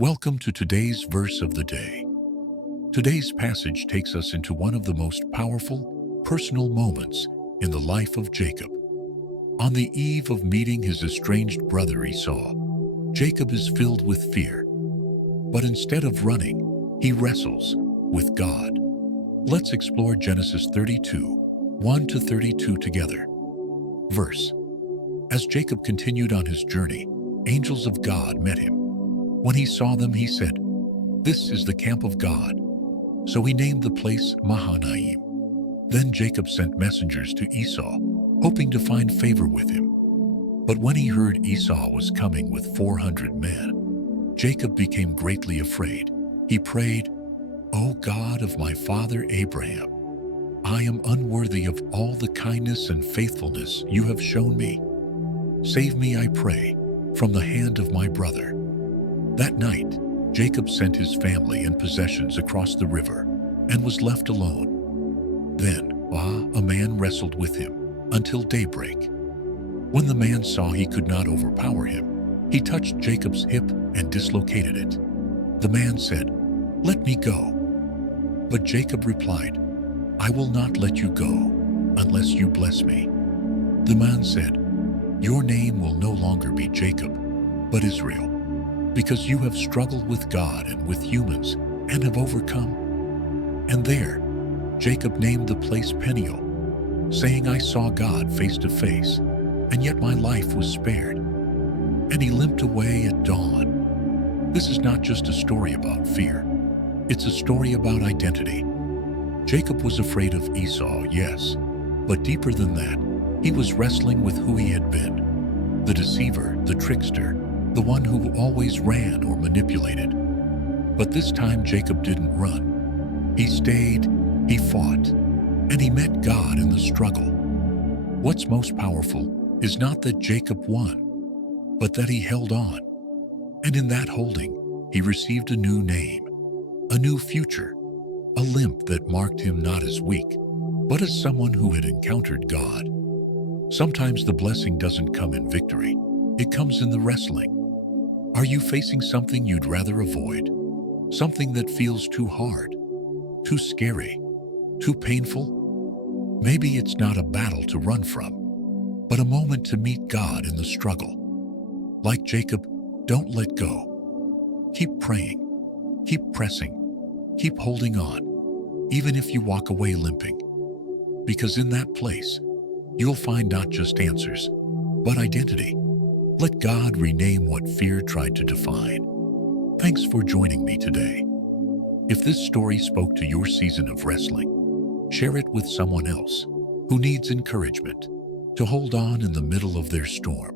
Welcome to today's verse of the day. Today's passage takes us into one of the most powerful, personal moments in the life of Jacob. On the eve of meeting his estranged brother Esau, Jacob is filled with fear. But instead of running, he wrestles with God. Let's explore Genesis 32, 1-32 together. Verse. As Jacob continued on his journey, angels of God met him. When he saw them, he said, "This is the camp of God." So he named the place Mahanaim. Then Jacob sent messengers to Esau, hoping to find favor with him. But when he heard Esau was coming with 400 men, Jacob became greatly afraid. He prayed, "O God of my father Abraham, I am unworthy of all the kindness and faithfulness you have shown me. Save me, I pray, from the hand of my brother." That night, Jacob sent his family and possessions across the river and was left alone. Then, a man wrestled with him until daybreak. When the man saw he could not overpower him, he touched Jacob's hip and dislocated it. The man said, "Let me go." But Jacob replied, "I will not let you go unless you bless me." The man said, "Your name will no longer be Jacob, but Israel, because you have struggled with God and with humans and have overcome." And there, Jacob named the place Peniel, saying, "I saw God face to face, and yet my life was spared." And he limped away at dawn. This is not just a story about fear. It's a story about identity. Jacob was afraid of Esau, yes, but deeper than that, he was wrestling with who he had been. The deceiver, the trickster, the one who always ran or manipulated. But this time Jacob didn't run. He stayed, he fought, and he met God in the struggle. What's most powerful is not that Jacob won, but that he held on. And in that holding, he received a new name, a new future, a limp that marked him not as weak, but as someone who had encountered God. Sometimes the blessing doesn't come in victory, it comes in the wrestling. Are you facing something you'd rather avoid? Something that feels too hard, too scary, too painful? Maybe it's not a battle to run from, but a moment to meet God in the struggle. Like Jacob, don't let go. Keep praying, keep pressing, keep holding on, even if you walk away limping. Because in that place, you'll find not just answers, but identity. Let God rename what fear tried to define. Thanks for joining me today. If this story spoke to your season of wrestling, share it with someone else who needs encouragement to hold on in the middle of their storm.